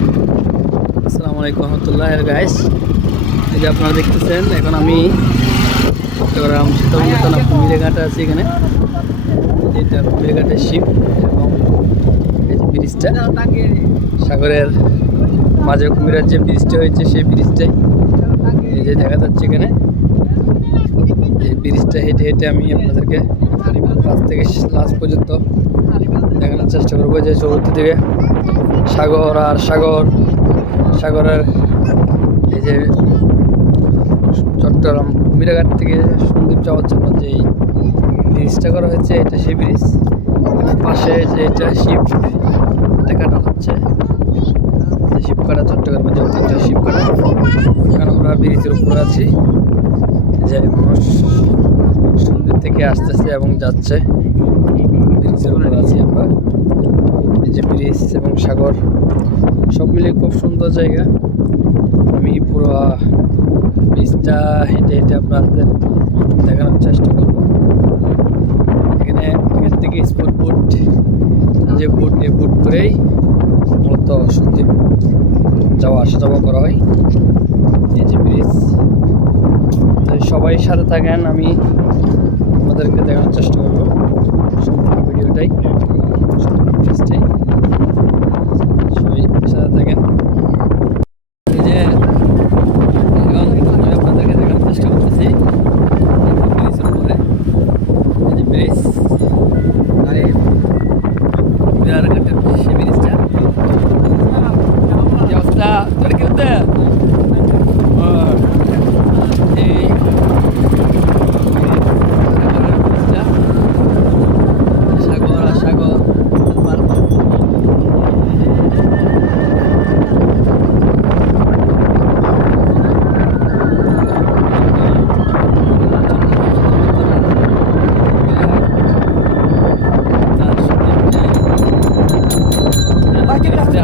আসসালামু আলাইকুম রহমতুল্লাহ গাইস। এই যে আপনারা দেখতেছেন, এখন আমি চট্টগ্রাম সীতাকুণ্ড থানা কুমিরাঘাটে আছি। এখানে এটা কুমিরাঘাটের শিপ এবং এই যে ব্রিজটা সাগরের মাঝে কুমিরার যে ব্রিজটা হয়েছে সেই ব্রিজটাই এই যে দেখা যাচ্ছে। এখানে এই ব্রিজটা হেঁটে হেঁটে আমি আপনাদেরকে ফার্স্ট থেকে লাস্ট পর্যন্ত দেখানোর চেষ্টা করবো। যে চতুর্থ দিকে সাগর আর সাগর, সাগরের এই যে চট্টগ্রাম কুমিরাঘাট থেকে সন্দ্বীপ যাওয়ার জন্য যে ব্রিজটা করা হয়েছে, এটা সেই ব্রিজ। পাশে যে এটা শিপ কাটা হচ্ছে, শিপ কাটা চট্টগ্রামে যে ঐতিহ্য শিপ কাটা, এখন আমরা ব্রিজের উপরে আছি। যে মানুষ সন্দ্বীপ থেকে আসতেছে এবং যাচ্ছে, ব্রিজের উপরে আছি আমরা। এই যে ব্রিজ এবং সাগর সব মিলিয়ে খুব সুন্দর জায়গা। আমি পুরো ব্রিজটা হেঁটে হেঁটে আপনাদের দেখানোর চেষ্টা করব। এখান থেকে স্পোর্ট বোট, যে বোট, এই বোট করেই মূলত সন্দ্বীপ যাওয়া আসা যাওয়া করা হয়। এই যে ব্রিজ, সবাই সাথে থাকেন, আমি আপনাদেরকে দেখানোর চেষ্টা করবো সম্পূর্ণ ভিডিওটাই, সম্পূর্ণ ব্রিজটাই। সবাই সাথে থাকেন। এই যে এখন আমি আপনাদেরকে দেখানোর চেষ্টা করতেছি ব্রিজের উপরে। এই যে ব্রিজ কুমিরাঘাটের সেই ব্রিজটা, কি অবস্থা তোর কিনতে এই সাগর আর সাগর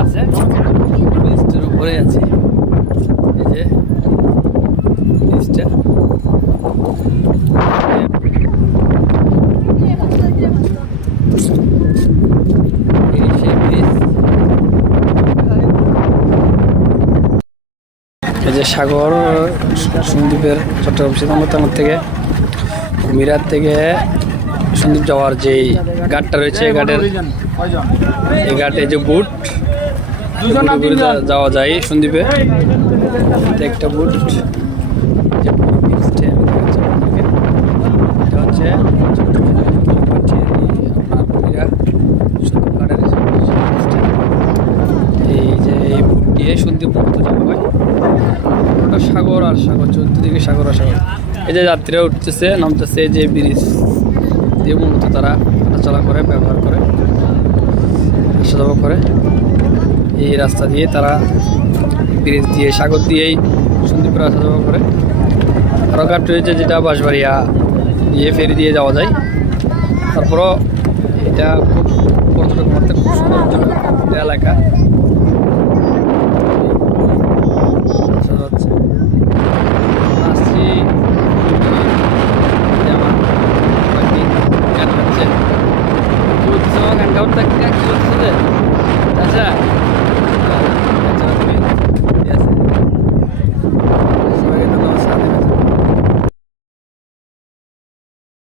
আছে, ব্রিজটার উপরে আছে। এই যে ব্রিজটা, এই সেই ব্রিজ। এই যে সাগর সন্দ্বীপের চট্টগ্রাম সীতাকুণ্ড থানা থেকে কুমিরার থেকে সন্দ্বীপ যাওয়ার যে ঘাটটা রয়েছে, এই ঘাটে যে বুট যাওয়া যায় সন্দ্বীপে, একটা বুট। এটা হচ্ছে এই যে এই বুট দিয়ে সন্দ্বীপ পর্যন্ত যাওয়া হয়। ওটা সাগর আর সাগর, চতুর্দিকে সাগর আর সাগর। এই যে যাত্রীরা উঠতেছে নামতেছে, এই যে ব্রিজ দিয়ে মূলত তারা হাঁটাচলা করে, ব্যবহার করে, আসা যাওয়া করে। এই রাস্তা দিয়ে তারা ব্রিজ দিয়ে সাগর দিয়েই সন্দ্বীপে আসা যাওয়া করে। আরও ঘাট রয়েছে যেটা বাঁশবাড়িয়া দিয়ে ফেরি দিয়ে যাওয়া যায়। তারপরও এটা খুব পর্যটক মাত্রা খুব সুন্দর এলাকা। আসছি